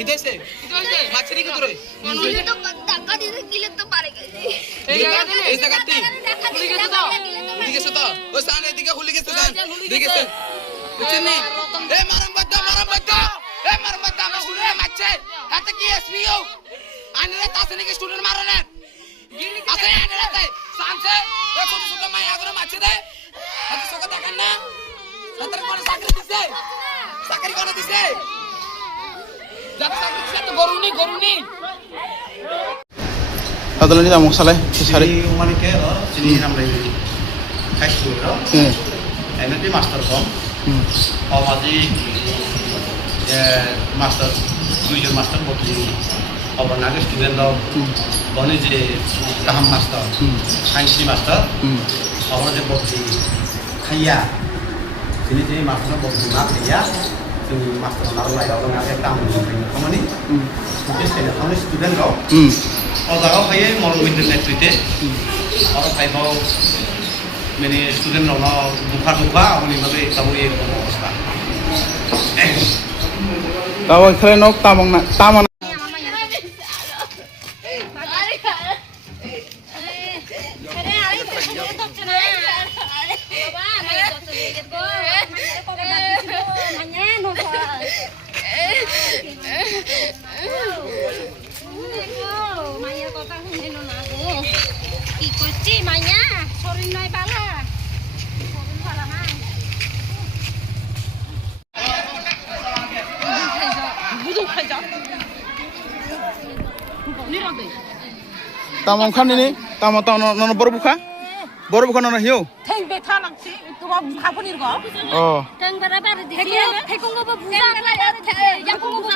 কিদেছে মাছরি কি তোরে দিলে তো টাকা দিতে গিলে তো পারে গেছে এই জায়গাতে খুলি গেছে তো ও সান এদিকে খুলি গেছে সান ঠিক আছে বুঝছেন নি এ মারাম বাদ্দা এ মারাম বাদ্দা আমার স্টুডেন্ট মারছে তাতে কি এসপিও আনরে তাতে নাকি স্টুডেন্ট মারে না আছে আনরে তাই সানছে ও ছোট ছোট মায়া করে মারছে দে এত সকা দেখেন না সতরে কোন চাকরি দিছে চাকরি কোন দিছে যাতে চাকরি দিছে তো গরুনি Adalani dah mau salah, Sari umani ke, sini nampai high school lo. Nanti master kom. Awasi master, tujuan master bukti. Awal naga student lo, bani je kaham master, science master. Awal je bukti kaya. Sini je master bukti mak kaya. Sini master naga lagi orang naga tamu. Kamu ni, mungkin sekarang kamu student lo. Orang kaya mau internet itu, orang kaya mau meni student orang buka, orang ni macam tahu ye apa. tahu kalau nak tamang tamang kan ini, tamang nono baru buka nono hiu. Teng beta nangsi, itu mau apa nih kau? Oh. Teng berapa di dia tekung apa buka yang kung buka